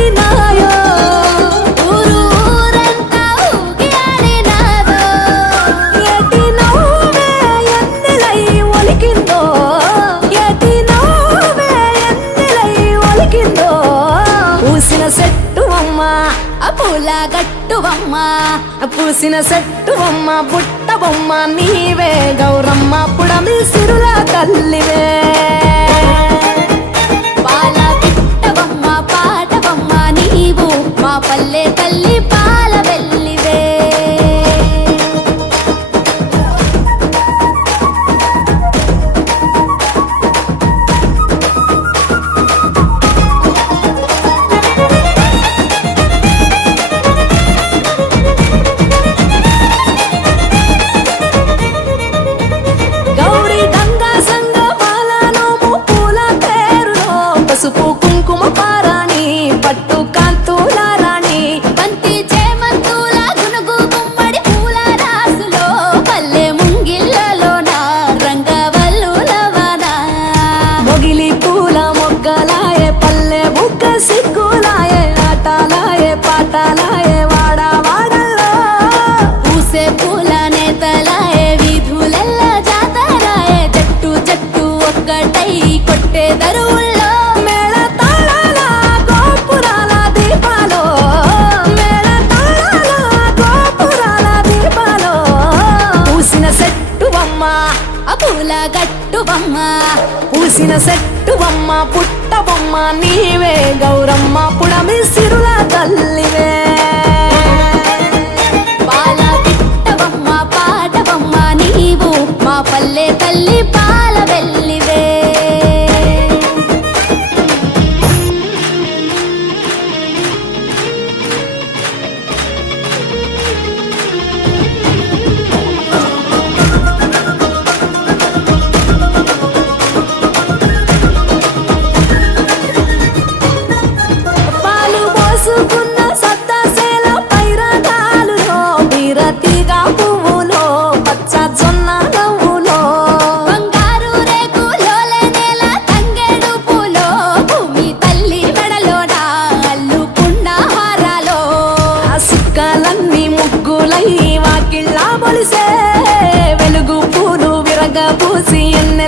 ఆడినాయో ఊరు ఊరంతా ఊగి ఆడినాదో ఏటి నవ్వే ఎన్నెలై ఒలికిందో ఏటి నవ్వే ఎన్నెలై ఒలికిందో పూసిన చెట్టువమ్మ పూల గట్టువమ్మ పూసిన చెట్టువమ్మ బుట్ట బొమ్మ నీవే గౌరమ్మ పుడమి సిరుల తల్లివే పాల పిట్టవమ్మ పాటవమ్మ నీవు మా పల్లె తల్లి పాల వెల్లివే పసుపు కుంకుమ పారాణి పట్టు కాంతుల రాణి బంతి చేమంతుల గునుగు గుమ్మడి పూల రాసులో పల్లె ముంగిళ్ళలోన రంగవల్లులవన మొగిలి పూల మొగ్గలాయే పల్లె బుగ్గ సిగ్గులాయే ఆటలాయే పాటలాయే వాడ వాడల్లో పూసే పూల నేతలాయే వీధులెల్ల జాతరాయే జట్టు జట్టు ఒక్కటై కొట్టే దరువుల్లో పూల గట్టువమ్మ పూసిన చెట్టువమ్మ పుట్ట బొమ్మ నీవే గౌరమ్మ పుడమి సిరుల తల్లివే పాల పిట్టవమ్మ పాటవమ్మ నీవు మా పల్లె తల్లి పాల వెల్లివే వాకిళ్ళ బొలిసే వెలుగు పూలు విరగ పూసి ఎన్నె